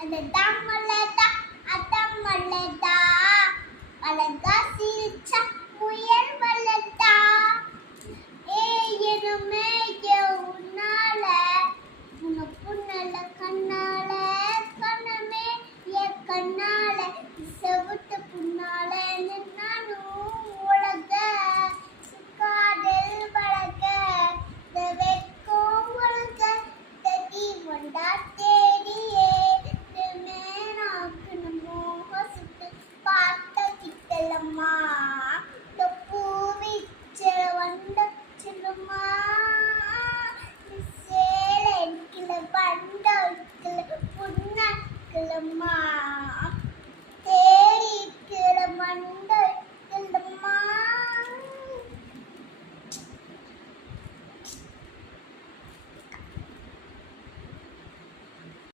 அந்த தம்மலதா அத்தம்மலதா அழகா சிரிச்சா முயல் வளர்த்தா ஏ எனுமே உன்னால உன புன்னல கண்ண